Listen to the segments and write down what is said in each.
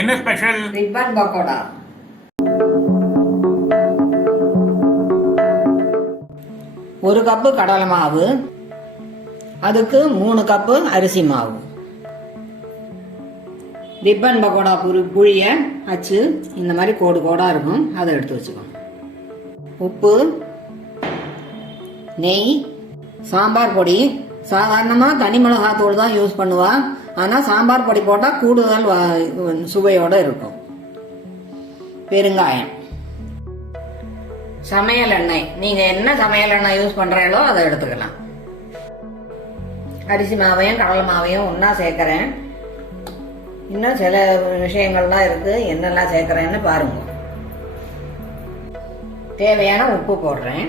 என்ன special? Ribbon pakoda. ஒரு cup கடலை மாவு, அதுக்கு 3 கப்பு அரிசி மாவு. ரிப்பன் பக்கோடா புளிய அச்சு இந்த மாதிரி கோடு கோடாக இருக்கும், அதை எடுத்து வச்சுக்கோங்க. உப்பு, நெய், சாம்பார் பொடி. சாதாரணமாக தனி மிளகாத்தூள் தான் யூஸ் பண்ணுவா, ஆனால் சாம்பார் பொடி போட்டால் கூடுதல் சுவையோடு இருக்கும். பெருங்காயம், சமையல் எண்ணெய். நீங்கள் என்ன சமையல் எண்ணெய் யூஸ் பண்ணுறீங்களோ அதை எடுத்துக்கலாம். அரிசி மாவையும் கடலை மாவையும் ஒன்றா சேர்க்குறேன். இன்னும் சில விஷயங்கள்லாம் இருக்குது, என்னெல்லாம் சேர்க்குறேன்னு பாருங்க. தேவையான உப்பு போடுறேன்.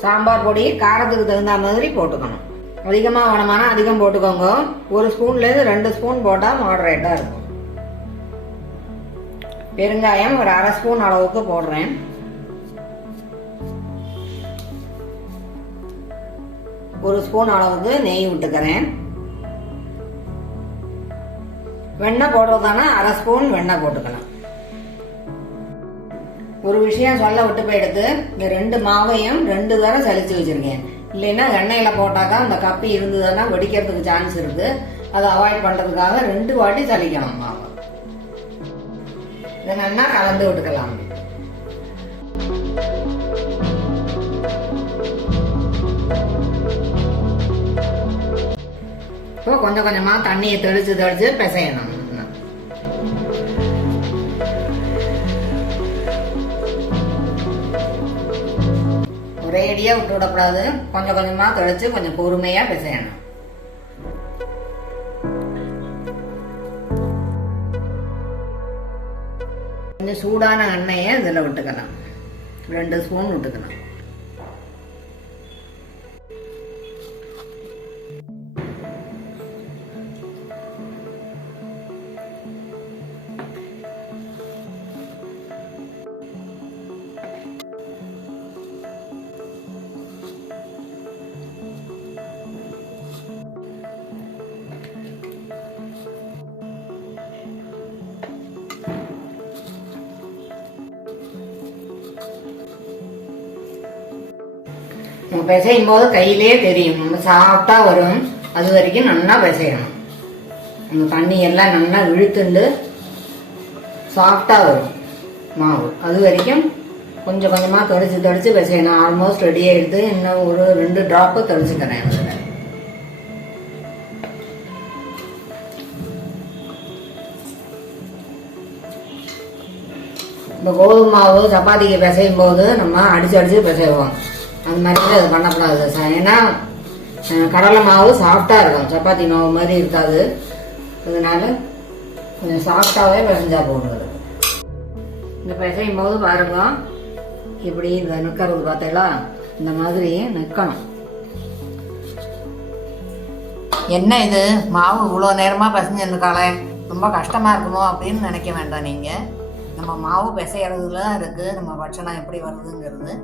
சாம்பார் பொடி காரத்துக்கு தகுந்த மாதிரி போட்டுக்கணும். அதிகமாக வேணுமானா அதிகம் போட்டுக்கோங்க. 1 ஸ்பூன்லேருந்து 2 ஸ்பூன் போட்டால் மாடரேட்டாக இருக்கும். பெருங்காயம் ஒரு 1/2 ஸ்பூன் அளவுக்கு போடுறேன். ஒரு ஸ்பூன் அளவுக்கு நெய் விட்டுக்கிறேன். வெண்ணெய் போடுறதானா 1/2 ஸ்பூன் வெண்ணெய் போட்டுக்கலாம். ஒரு விஷயம் சொல்ல விட்டு போயிடுத்து, இந்த 2 மாவையும் 2 தடவை சலிச்சு வச்சிருக்கேன். இல்லைன்னா எண்ணெயில் போட்டாக்கா அந்த கப்பி இருந்ததுன்னா வெடிக்கிறதுக்கு சான்ஸ் இருக்கு. அதை அவாய்ட் பண்ணுறதுக்காக 2 வாட்டி சலிக்கணும் மாவை. இதை நல்லா கலந்து விட்டுக்கலாம். இப்போ கொஞ்சம் கொஞ்சமாக தண்ணியை தெளிச்சு பிசையணும். ஒரேடியாக விட்டு விடக்கூடாது, கொஞ்சம் கொஞ்சமாக தெளிச்சு கொஞ்சம் பொறுமையாக பிசையணும். கொஞ்சம் சூடான எண்ணெயை இதில் விட்டுக்கலாம். 2 ஸ்பூன் விட்டுக்கலாம். பிசையும் போது கையிலே தெரியும், நம்ம சாப்பிட்டா வரும். அது வரைக்கும் நல்லா பிசையணும். அந்த தண்ணி எல்லாம் நல்லா இழுத்துண்டு சாஃப்டா வரும் மாவு. அது வரைக்கும் கொஞ்சம் கொஞ்சமாக தெளிச்சு பிசையணும். ஆல்மோஸ்ட் ரெடியாக எடுத்து இன்னும் ஒரு 2 டிராப்பு தெளிச்சுக்கிறேன். இந்த கோதுமை மாவு சப்பாத்திக்கு பிசையும் போது நம்ம அடிச்சு பிசைவோம். அந்த மாதிரி அது பண்ணக்கூடாது. ஏன்னா கடலை மாவு சாஃப்டாக இருக்கும், சப்பாத்தி மாவு மாதிரி இருக்காது. அதனால கொஞ்சம் சாஃப்டாகவே பிசைஞ்சா போடுறது. இந்த பிசையும் போது பாருங்க, இப்படி இந்த நிற்கிறது பார்த்தீங்களா, இந்த மாதிரி நிற்கணும். என்ன இது மாவு இவ்வளோ நேரமாக பிசைஞ்சிருக்காளே, ரொம்ப கஷ்டமாக இருக்குமோ அப்படின்னு நினைக்க வேண்டாம். நீங்கள் நம்ம மாவு பிசைகிறதுல தான் இருக்குது நம்ம பட்சணம் எப்படி வருதுங்கிறது.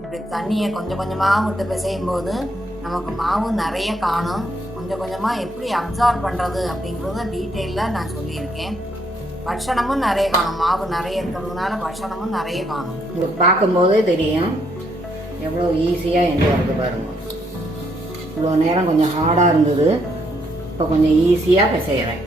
இப்படி தண்ணியை கொஞ்சம் கொஞ்சமாக விட்டு பிசையும் போது நமக்கு மாவு நிறைய காணும். கொஞ்சம் கொஞ்சமாக எப்படி அப்சார்ப் பண்ணுறது அப்படிங்கிறத டீட்டெயிலாக நான் சொல்லியிருக்கேன். பட்சணமும் நிறைய காணும், மாவு நிறைய இருக்கிறதுனால பட்சணமும் நிறைய காணும். இது பார்க்கும்போதே தெரியும் எவ்வளோ ஈஸியாக என்று வருது பாருங்க. இவ்வளோ நேரம் கொஞ்சம் ஹார்டாக இருந்தது, இப்போ கொஞ்சம் ஈஸியாக பிசைகிறேன்.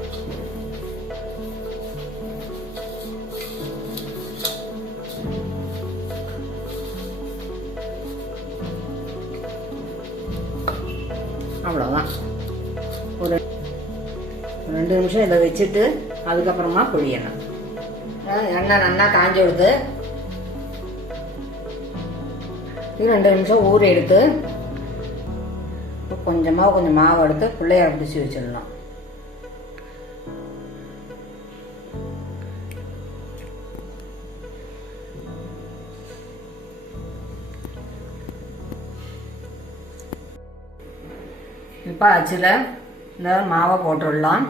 அவ்வளோதான். ஒரு 2 நிமிஷம் இதை வச்சுட்டு அதுக்கப்புறமா புளியணும். எண்ணெய் நல்லா காஞ்சி விடுது. 2 நிமிஷம் ஊற எடுத்து கொஞ்சம் மாவு எடுத்து பிள்ளையார பிடிச்சி வச்சிடலாம். இப்போ அச்சில் இந்த மாவை போட்டுடலாம்.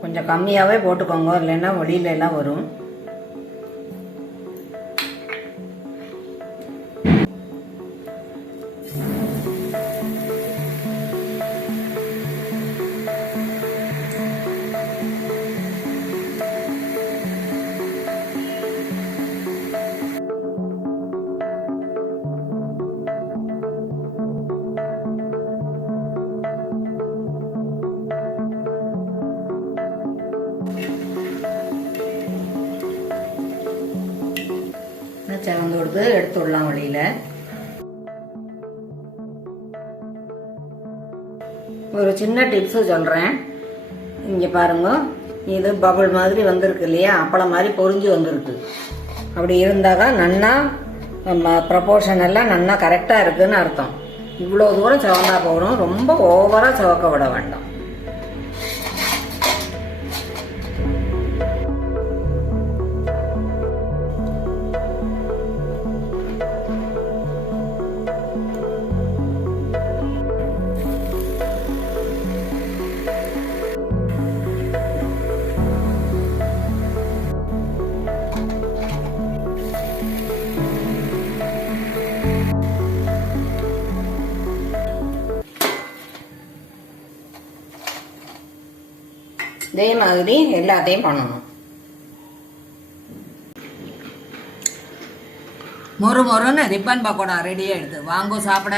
கொஞ்சம் கம்மியாகவே போட்டுக்கோங்க, இல்லைன்னா வெளியில எல்லாம் வரும். வருது, எடுத்து விடலாம் வெளியில். ஒரு சின்ன டிப்ஸு சொல்கிறேன். இங்கே பாருங்க, இது பபுள் மாதிரி வந்திருக்கு இல்லையா, அப்பளம் மாதிரி பொரிஞ்சு வந்திருக்கு. அப்படி இருந்தால் தான் நன்னா ப்ரப்போர்ஷன் எல்லாம் நன்னா கரெக்டாக இருக்குதுன்னு அர்த்தம். இவ்வளோ தூரம் சவந்தா போகணும், ரொம்ப ஓவராக சவக்க விட வேண்டாம். இதே மாதிரி எல்லாத்தையும் பண்ணணும். மொறு மொறுன்னு ரிப்பன் பக்கோடா ரெடியாக எடுத்து வாங்கோ சாப்பிட.